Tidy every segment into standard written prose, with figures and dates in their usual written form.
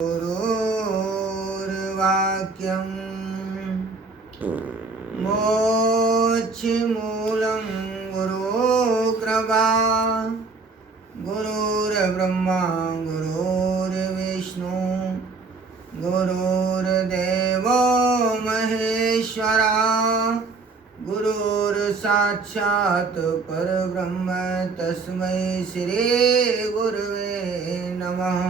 गुरुर्वाक्यं मोक्षमूलं गुरुर्कृपा गुरुर्ब्रह्मा गुरुर्विष्णु गुरुर्देवो महेश्वरा गुरुर्साक्षात् परब्रह्म तस्मै श्री गुरुवे नमः।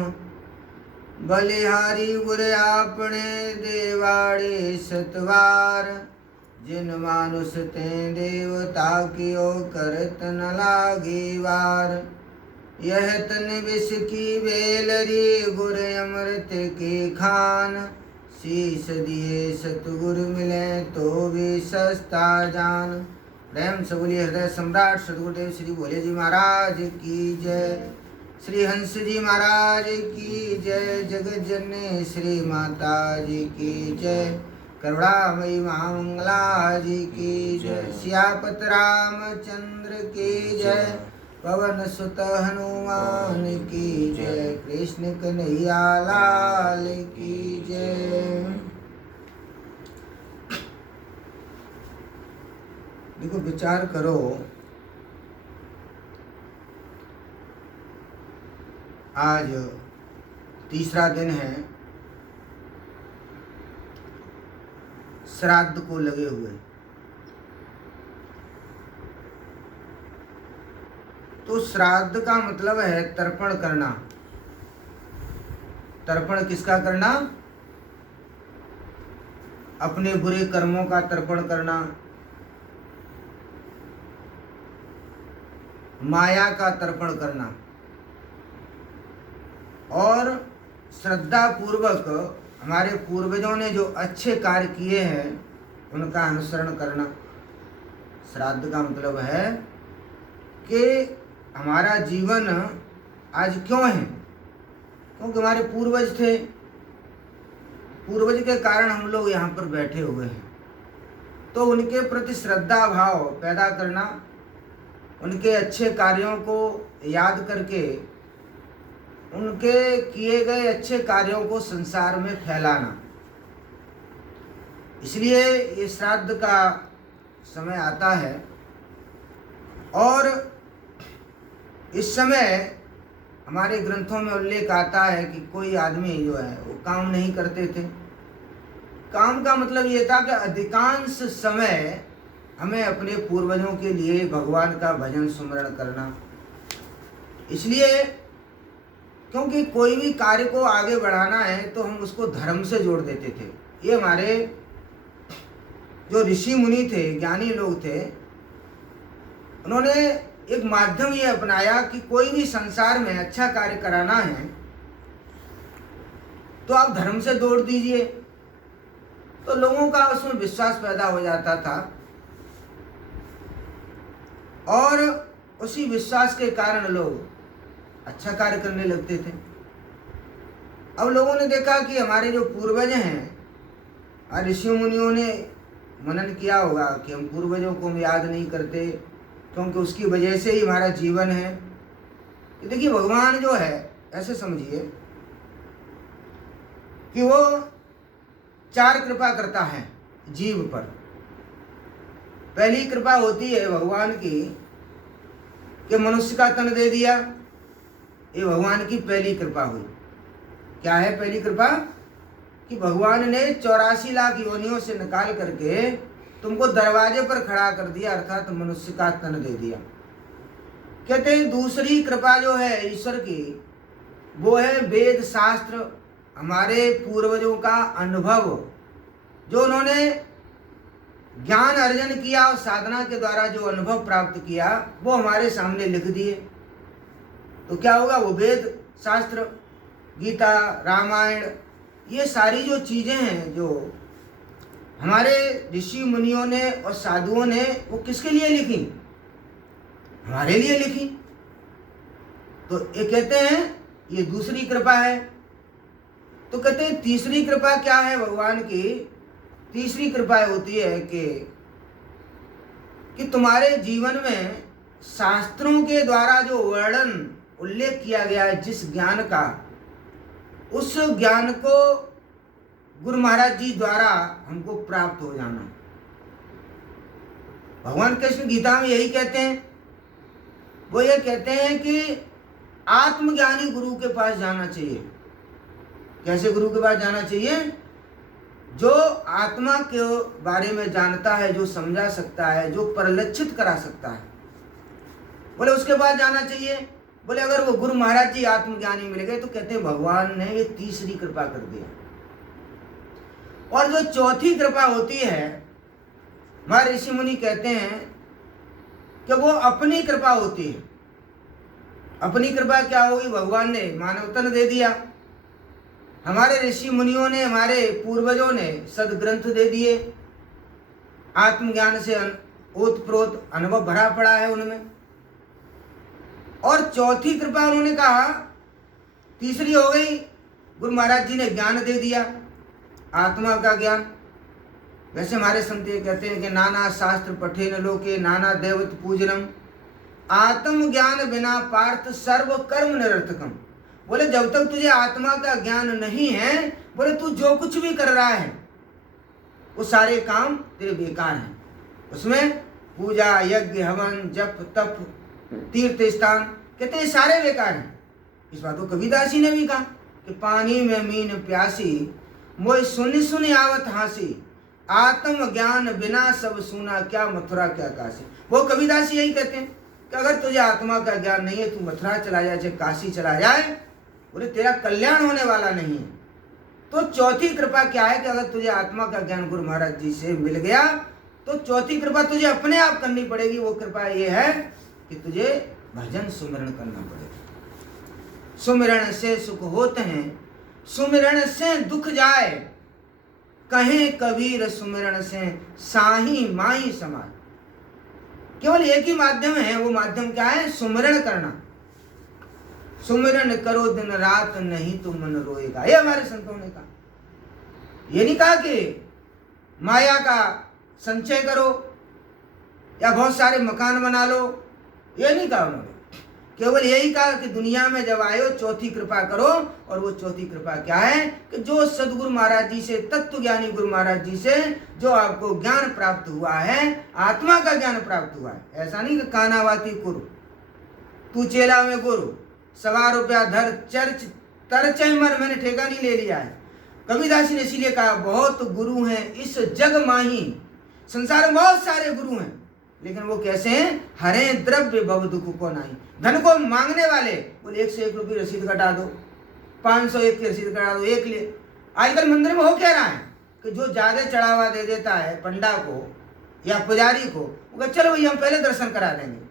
बलिहारी गुर आपने देवाड़े सतवार जिन मानुष ते देवता कियो करत न लागी वार। यह तन विष की बेलरी गुर अमृत की खान शीश दिए सतगुरु मिले तो भी सस्ता जान। प्रेम से बोलिए हृदय सम्राट सतगुरुदेव श्री भोले जी महाराज की जय। श्री हंस जी महाराज की जय। जगत जननी श्री माता जी की जय। करुणामयी मंगला जी की जय। सियापत रामचंद्र की जय। पवन सुत हनुमान की जय। कृष्ण कन्हैया लाल की जय। देखो विचार करो, आज तीसरा दिन है श्राद्ध को लगे हुए। तो श्राद्ध का मतलब है तर्पण करना। तर्पण किसका करना? अपने बुरे कर्मों का तर्पण करना, माया का तर्पण करना और श्रद्धा पूर्वक हमारे पूर्वजों ने जो अच्छे कार्य किए हैं उनका अनुसरण करना। श्राद्ध का मतलब है कि हमारा जीवन आज क्यों है, क्योंकि हमारे पूर्वज थे, पूर्वज के कारण हम लोग यहाँ पर बैठे हुए हैं। तो उनके प्रति श्रद्धा भाव पैदा करना, उनके अच्छे कार्यों को याद करके उनके किए गए अच्छे कार्यों को संसार में फैलाना। इसलिए ये श्राद्ध का समय आता है। और इस समय हमारे ग्रंथों में उल्लेख आता है कि कोई आदमी जो है वो काम नहीं करते थे। काम का मतलब ये था कि अधिकांश समय हमें अपने पूर्वजों के लिए भगवान का भजन सुमरण करना। इसलिए क्योंकि कोई भी कार्य को आगे बढ़ाना है तो हम उसको धर्म से जोड़ देते थे। ये हमारे जो ऋषि मुनि थे, ज्ञानी लोग थे, उन्होंने एक माध्यम ये अपनाया कि कोई भी संसार में अच्छा कार्य कराना है तो आप धर्म से जोड़ दीजिए। तो लोगों का उसमें विश्वास पैदा हो जाता था और उसी विश्वास के कारण लोग अच्छा कार्य करने लगते थे। अब लोगों ने देखा कि हमारे जो पूर्वज हैं, ऋषि मुनियों ने मनन किया होगा कि हम पूर्वजों को हम याद नहीं करते क्योंकि उसकी वजह से ही हमारा जीवन है। तो देखिए भगवान जो है, ऐसे समझिए कि वो 4 कृपा करता है जीव पर। पहली कृपा होती है भगवान की कि मनुष्य का तन दे दिया। ये भगवान की पहली कृपा हुई। क्या है पहली कृपा? कि भगवान ने 84 लाख योनियों से निकाल करके तुमको दरवाजे पर खड़ा कर दिया, अर्थात मनुष्य का तन दे दिया। कहते हैं दूसरी कृपा जो है ईश्वर की, वो है वेद शास्त्र, हमारे पूर्वजों का अनुभव, जो उन्होंने ज्ञान अर्जन किया और साधना के द्वारा जो अनुभव प्राप्त किया वो हमारे सामने लिख दिए। तो क्या होगा? वो वेद शास्त्र, गीता, रामायण, ये सारी जो चीज़ें हैं जो हमारे ऋषि मुनियों ने और साधुओं ने, वो किसके लिए लिखी? हमारे लिए लिखी। तो ये कहते हैं ये दूसरी कृपा है। तो कहते हैं तीसरी कृपा क्या है भगवान की? तीसरी कृपा होती है कि तुम्हारे जीवन में शास्त्रों के द्वारा जो वर्णन उल्लेख किया गया है जिस ज्ञान का, उस ज्ञान को गुरु महाराज जी द्वारा हमको प्राप्त हो जाना। भगवान कृष्ण गीता में यही कहते हैं, वो ये कहते हैं कि आत्मज्ञानी गुरु के पास जाना चाहिए। कैसे गुरु के पास जाना चाहिए? जो आत्मा के बारे में जानता है, जो समझा सकता है, जो परिलक्षित करा सकता है, बोले उसके पास जाना चाहिए। बोले अगर वो गुरु महाराज जी आत्मज्ञानी मिल गए तो कहते हैं भगवान ने ये तीसरी कृपा कर दिया। और जो चौथी कृपा होती है, हमारे ऋषि मुनि कहते हैं कि वो अपनी कृपा होती है। अपनी कृपा क्या होगी? भगवान ने मानव तन दे दिया, हमारे ऋषि मुनियों ने, हमारे पूर्वजों ने सदग्रंथ दे दिए, आत्मज्ञान से ओतप्रोत अनुभव भरा पड़ा है उनमें। और चौथी कृपा उन्होंने कहा, तीसरी हो गई, गुरु महाराज जी ने ज्ञान दे दिया, आत्मा का ज्ञान। वैसे हमारे संत ये कहते हैं कि नाना शास्त्र पठेन लोके नाना देवत पूजनम, आत्म ज्ञान बिना पार्थ सर्व कर्म निरर्थकम। बोले जब तक तुझे आत्मा का ज्ञान नहीं है, बोले तू जो कुछ भी कर रहा है वो सारे काम तेरे बेकार हैं। उसमें पूजा, यज्ञ, हवन, जप, तप, तीर्थ स्थान, कहते हैं सारे बेकार हैं। इस बात को कबीरदास जी ने भी कहा कि पानी में मीन प्यासी, मोय सुनि सुनि आवत हासी, आत्म ज्ञान बिना सब सुना, क्या मथुरा क्या काशी। वो कबीरदास जी यही कहते हैं कि अगर तुझे आत्मा का ज्ञान नहीं है, तू मथुरा चला जाए, चाहे काशी चला जाए, बोले तेरा कल्याण होने वाला नहीं है। तो चौथी कृपा क्या है कि अगर तुझे आत्मा का ज्ञान गुरु महाराज जी से मिल गया तो चौथी कृपा तुझे अपने आप करनी पड़ेगी। वो कृपा ये है कि तुझे भजन सुमिरन करना पड़ेगा। सुमिरन से सुख होते हैं, सुमिरन से दुख जाए, कहे कबीर सुमिरन से साही माही समाज। केवल एक ही माध्यम है, वो माध्यम क्या है? सुमिरन करना। सुमिरन करो दिन रात, नहीं तो मन रोएगा। ये हमारे संतों ने कहा। ये नहीं कहा कि माया का संचय करो या बहुत सारे मकान बना लो, ये नहीं कहा उन्होंने। केवल यही कहा कि दुनिया में जब आए हो चौथी कृपा करो। और वो चौथी कृपा क्या है कि जो सदगुरु महाराज जी से, तत्व ज्ञानी गुरु महाराज जी से जो आपको ज्ञान प्राप्त हुआ है, आत्मा का ज्ञान प्राप्त हुआ है। ऐसा नहीं कि कानावाती गुरु, तू चेला में गुरु, 1.25 रुपया धर चर्च तरचय मर, मैंने ठेका नहीं ले लिया है। कबीरदास ने इसीलिए कहा बहुत गुरु हैं इस जग माही। संसार में बहुत सारे गुरु हैं, लेकिन वो कैसे हैं? हरे द्रव्य भव दुख को नहीं। धन को मांगने वाले, बोले 1 से 1 रुपये रसीद कटा दो, 501 की रसीद कटा दो, एक ले। आजकल मंदिर में हो क्या रहा है कि जो ज्यादा चढ़ावा दे देता है पंडा को या पुजारी को, वो कहते चलो भैया हम पहले दर्शन करा देंगे।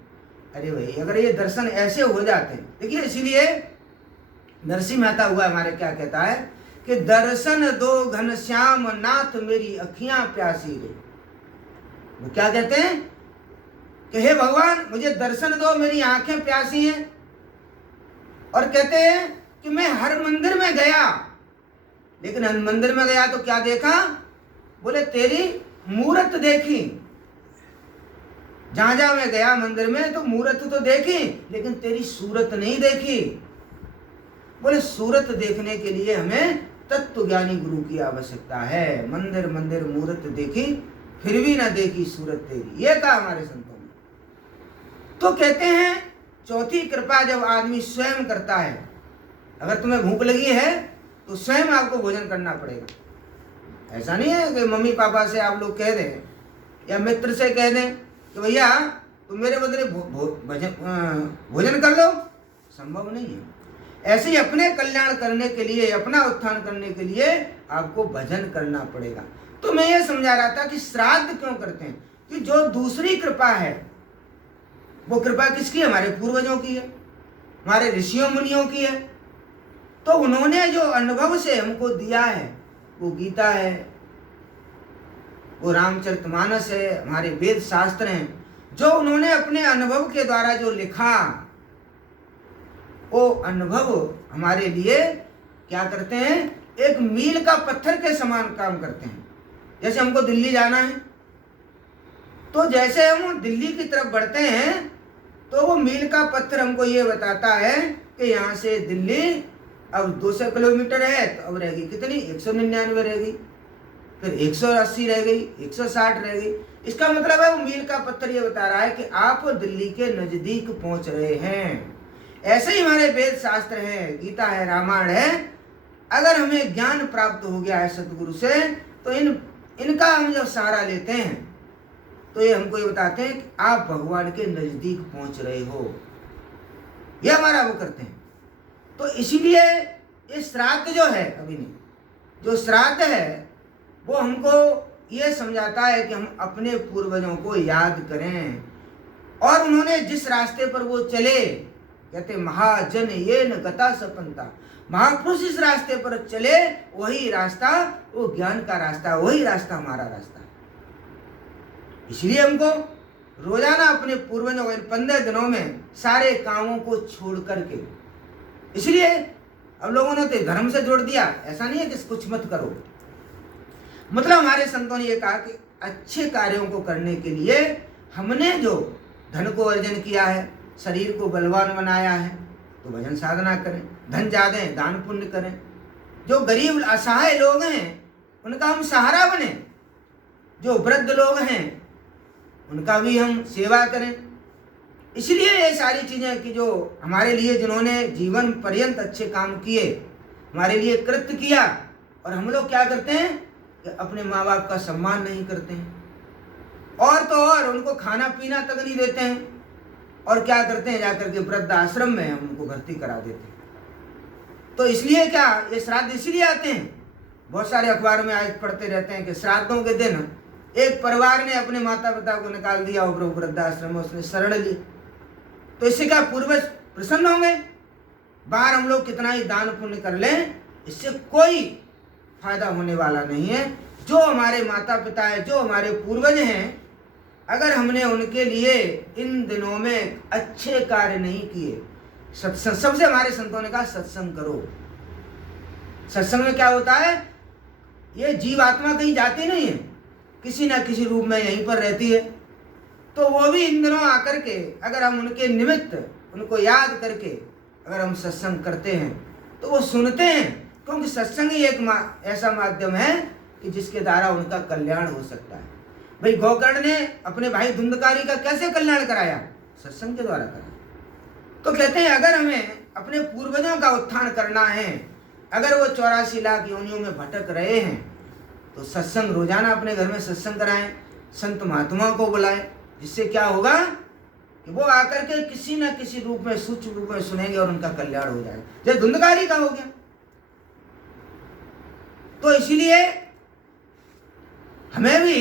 अरे भाई, अगर ये दर्शन ऐसे हो जाते हैं, देखिए इसीलिए नरसिंह मेहता हुआ हमारे क्या कहता है कि दर्शन दो घनश्याम नाथ मेरी अखियां प्यासी रे। वो क्या कहते हैं कि हे भगवान मुझे दर्शन दो, मेरी आंखें प्यासी हैं। और कहते हैं कि मैं हर मंदिर में गया, लेकिन हर मंदिर में गया तो क्या देखा? बोले तेरी मूर्त देखी। जहां जहां मैं गया मंदिर में तो मूर्त तो देखी, लेकिन तेरी सूरत नहीं देखी। बोले सूरत देखने के लिए हमें तत्व ज्ञानी गुरु की आवश्यकता है। मंदिर मंदिर मूर्त देखी, फिर भी ना देखी सूरत तेरी, ये कहा हमारे संतों ने। तो कहते हैं चौथी कृपा जब आदमी स्वयं करता है। अगर तुम्हें भूख लगी है तो स्वयं आपको भोजन करना पड़ेगा। ऐसा नहीं है कि मम्मी पापा से आप लोग कह दें या मित्र से कह दें कि भैया तुम मेरे बदले भोजन कर लो, संभव नहीं है। ऐसे ही अपने कल्याण करने के लिए, अपना उत्थान करने के लिए आपको भजन करना पड़ेगा। तो मैं ये समझा रहा था कि श्राद्ध क्यों करते हैं कि जो दूसरी कृपा है वो कृपा किसकी? हमारे पूर्वजों की है, हमारे ऋषियों मुनियों की है। तो उन्होंने जो अनुभव से हमको दिया है, वो गीता है, वो रामचरितमानस है, हमारे वेद शास्त्र हैं, जो उन्होंने अपने अनुभव के द्वारा जो लिखा, वो अनुभव हमारे लिए क्या करते हैं? एक मील का पत्थर के समान काम करते हैं। जैसे हमको दिल्ली जाना है, तो जैसे हम दिल्ली की तरफ बढ़ते हैं तो वो मील का पत्थर हमको ये बताता है कि यहाँ से दिल्ली अब 200 किलोमीटर है तो अब रहेगी कितनी, 199 रहेगी, फिर 180 रह गई, 160 रह गई। इसका मतलब है वो मील का पत्थर ये बता रहा है कि आप दिल्ली के नजदीक पहुंच रहे हैं। ऐसे ही हमारे वेद शास्त्र है, गीता है, रामायण है। अगर हमें ज्ञान प्राप्त हो गया है सतगुरु से, तो इनका हम जब सहारा लेते हैं तो ये हमको ये बताते हैं कि आप भगवान के नजदीक पहुंच रहे हो, ये हमारा वो करते हैं। तो इसीलिए ये श्राद्ध जो है, अभी नहीं, जो श्राद्ध है वो हमको ये समझाता है कि हम अपने पूर्वजों को याद करें, और उन्होंने जिस रास्ते पर वो चले, कहते महाजन ये न गता सपंता, महापुरुष इस रास्ते पर चले, वही रास्ता वो ज्ञान का रास्ता, वही रास्ता हमारा रास्ता है। इसलिए हमको रोजाना अपने पूर्वजों को 15 दिनों में सारे कामों को छोड़ करके, इसलिए अब लोगों ने तो धर्म से जोड़ दिया, ऐसा नहीं है कि कुछ मत करो। मतलब हमारे संतों ने ये कहा कि अच्छे कार्यों को करने के लिए हमने जो धन को अर्जन किया है, शरीर को बलवान बनाया है, तो भजन साधना करें, धन ज्यादा है दान पुण्य करें, जो गरीब असहाय लोग हैं उनका हम सहारा बने, जो वृद्ध लोग हैं उनका भी हम सेवा करें। इसलिए ये सारी चीजें कि जो हमारे लिए जिन्होंने जीवन पर्यंत अच्छे काम किए, हमारे लिए कृत्य किया, और हम लोग क्या करते हैं कि अपने माँ बाप का सम्मान नहीं करते हैं, और तो और उनको खाना पीना तक नहीं देते हैं, और क्या करते हैं जाकर के वृद्ध आश्रम में हम उनको भर्ती करा देते हैं। तो इसलिए क्या ये श्राद्ध इसलिए आते हैं, बहुत सारे अखबार में आज पढ़ते रहते हैं कि श्राद्धों के दिन एक परिवार ने अपने माता पिता को निकाल दिया और वृद्धाश्रम में उसने शरण ली, तो इससे क्या पूर्वज प्रसन्न होंगे? बाहर हम लोग कितना ही दान पुण्य कर लें, इससे कोई फायदा होने वाला नहीं है। जो हमारे माता पिता है, जो हमारे पूर्वज हैं, अगर हमने उनके लिए इन दिनों में अच्छे कार्य नहीं किए, सत्संग, सबसे हमारे संतों ने कहा सत्संग करो। सत्संग में क्या होता है, ये जीवात्मा कहीं जाती नहीं है, किसी ना किसी रूप में यहीं पर रहती है, तो वो भी इन दिनों आकर के अगर हम उनके निमित्त उनको याद करके अगर हम सत्संग करते हैं तो वो सुनते हैं, क्योंकि सत्संग ही एक ऐसा माध्यम है कि जिसके द्वारा उनका कल्याण हो सकता है। भाई गोकर्ण ने अपने भाई धुंधकारी का कैसे कल्याण कराया? सत्संग के द्वारा कराया। तो कहते हैं अगर हमें अपने पूर्वजों का उत्थान करना है, अगर वो 84 लाख योनियों में भटक रहे हैं, तो सत्संग रोजाना अपने घर में सत्संग कराएं, संत महात्माओं को बुलाएं, जिससे क्या होगा कि वो आकर के किसी न किसी रूप में सूक्ष्म रूप में सुनेंगे और उनका कल्याण हो जाएगा, जैसे धुंधकारी का हो गया। तो इसीलिए हमें भी